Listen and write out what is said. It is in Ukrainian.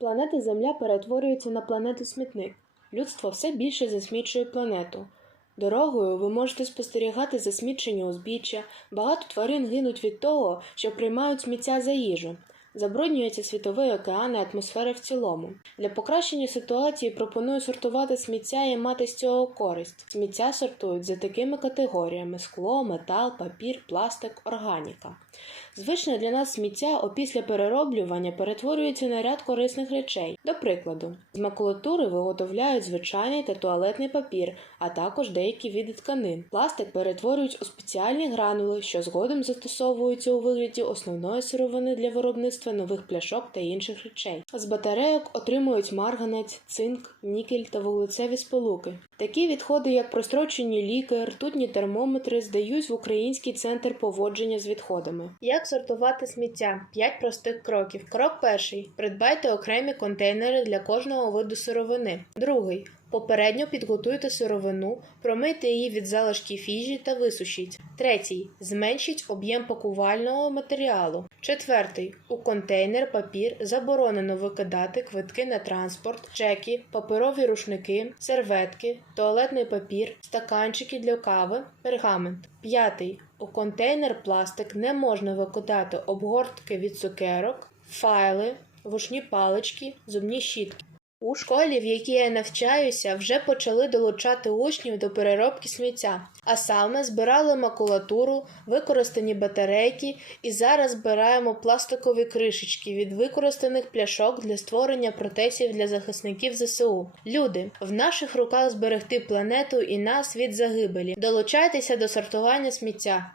Планета Земля перетворюється на планету смітник. Людство все більше засмічує планету. Дорогою ви можете спостерігати засмічення узбіччя, багато тварин гинуть від того, що приймають сміття за їжу. Забруднюється світовий океан і атмосфера в цілому. Для покращення ситуації пропоную сортувати сміття і мати з цього користь. Сміття сортують за такими категоріями: скло, метал, папір, пластик, органіка. Звичне для нас сміття опісля перероблювання перетворюється на ряд корисних речей. До прикладу, з макулатури виготовляють звичайний та туалетний папір, а також деякі види тканин. Пластик перетворюють у спеціальні гранули, що згодом застосовуються у вигляді основної сировини для виробництва нових пляшок та інших речей. З батарейок отримують марганець, цинк, нікель та вуглецеві сполуки. Такі відходи, як прострочені ліки, ртутні термометри, здають в Український центр поводження з відходами. Як сортувати сміття? 5 простих кроків. Крок перший: придбайте окремі контейнери для кожного виду сировини. Другий. Попередньо підготуйте сировину, промийте її від залишків їжі та висушіть. Третій. Зменшіть об'єм пакувального матеріалу. Четвертий. У контейнер папір заборонено викидати квитки на транспорт, чеки, паперові рушники, серветки, туалетний папір, стаканчики для кави, пергамент. П'ятий. У контейнер пластик не можна викидати обгортки від цукерок, файли, вушні палички, зубні щітки. У школі, в якій я навчаюся, вже почали долучати учнів до переробки сміття, а саме збирали макулатуру, використані батарейки і зараз збираємо пластикові кришечки від використаних пляшок для створення протезів для захисників ЗСУ. Люди, в наших руках зберегти планету і нас від загибелі. Долучайтеся до сортування сміття.